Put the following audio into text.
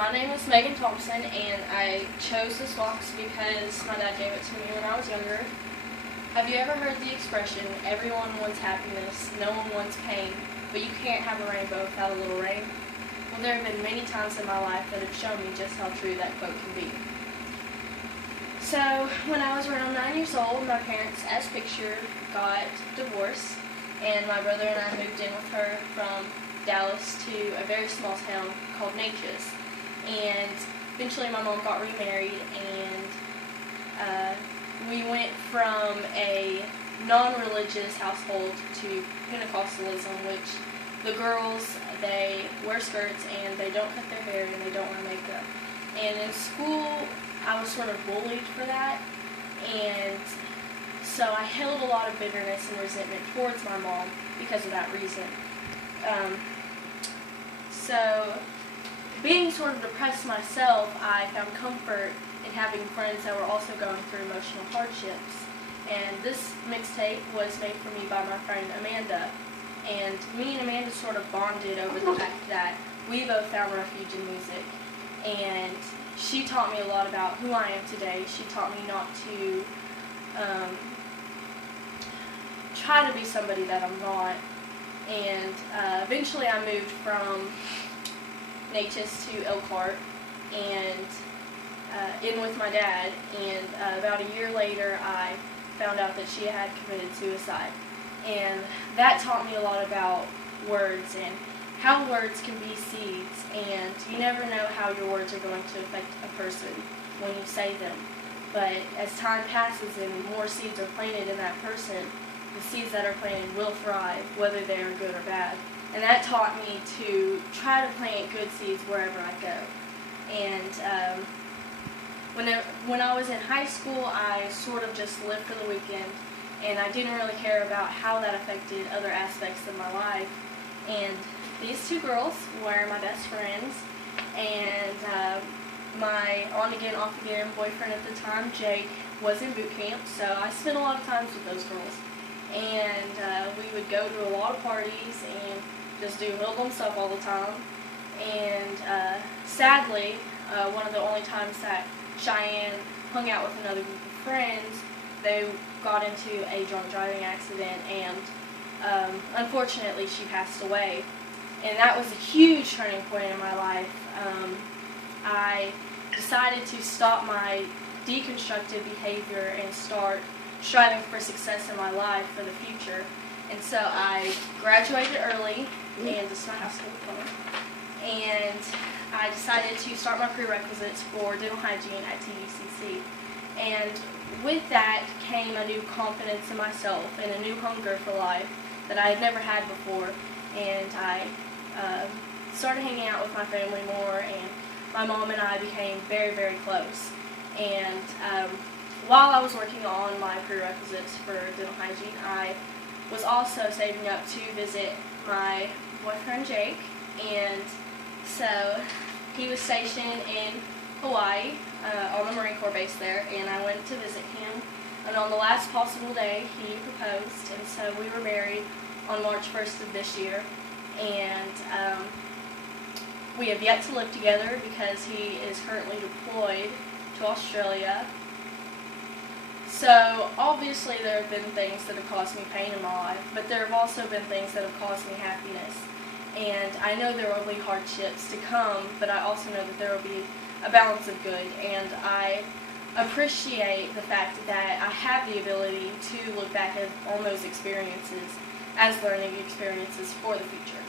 My name is Thompson, and I chose this box because my dad gave it to me when I was younger. Have you ever heard the expression, everyone wants happiness, no one wants pain, but you can't have a rainbow without a little rain? Well, there have been many times in my life that have shown me just how true that quote can be. So, when I was around 9 years old, my parents, as pictured, got divorced, and my brother and I moved in with her from Dallas to a very small town called Natchez. And eventually my mom got remarried, and we went from a non-religious household to Pentecostalism, which the girls, they wear skirts and they don't cut their hair and they don't wear makeup. And in school, I was sort of bullied for that, and so I held a lot of bitterness and resentment towards my mom because of that reason. So, being sort of depressed myself, I found comfort in having friends that were also going through emotional hardships. And this mixtape was made for me by my friend Amanda. And me and Amanda sort of bonded over the fact that we both found refuge in music. And she taught me a lot about who I am today. She taught me not to try to be somebody that I'm not. And eventually I moved from Natchez to Elkhart and in with my dad, and about a year later I found out that she had committed suicide. And that taught me a lot about words and how words can be seeds, and you never know how your words are going to affect a person when you say them. But as time passes and more seeds are planted in that person, the seeds that are planted will thrive, whether they are good or bad. And that taught me to try to plant good seeds wherever I go. And when I was in high school, I sort of just lived for the weekend, and I didn't really care about how that affected other aspects of my life. And these two girls were my best friends, and my on-again, off-again boyfriend at the time, Jake, was in boot camp, so I spent a lot of time with those girls. And we would go to a lot of parties and just do hoodlum stuff all the time. And sadly, one of the only times that Cheyenne hung out with another group of friends, they got into a drunk driving accident, and unfortunately she passed away. And that was a huge turning point in my life. I decided to stop my deconstructive behavior and start striving for success in my life for the future. And so I graduated early, and this is my high school diploma, and I decided to start my prerequisites for dental hygiene at TUCC. And with that came a new confidence in myself and a new hunger for life that I had never had before. And I started hanging out with my family more, and my mom and I became very, very close. And while I was working on my prerequisites for dental hygiene, I was also saving up to visit my boyfriend Jake. And so he was stationed in Hawaii on the Marine Corps base there, and I went to visit him. And on the last possible day, he proposed, and so we were married on March 1st of this year. And we have yet to live together because he is currently deployed to Australia. So obviously there have been things that have caused me pain in my life, but there have also been things that have caused me happiness. And I know there will be hardships to come, but I also know that there will be a balance of good. And I appreciate the fact that I have the ability to look back on those experiences as learning experiences for the future.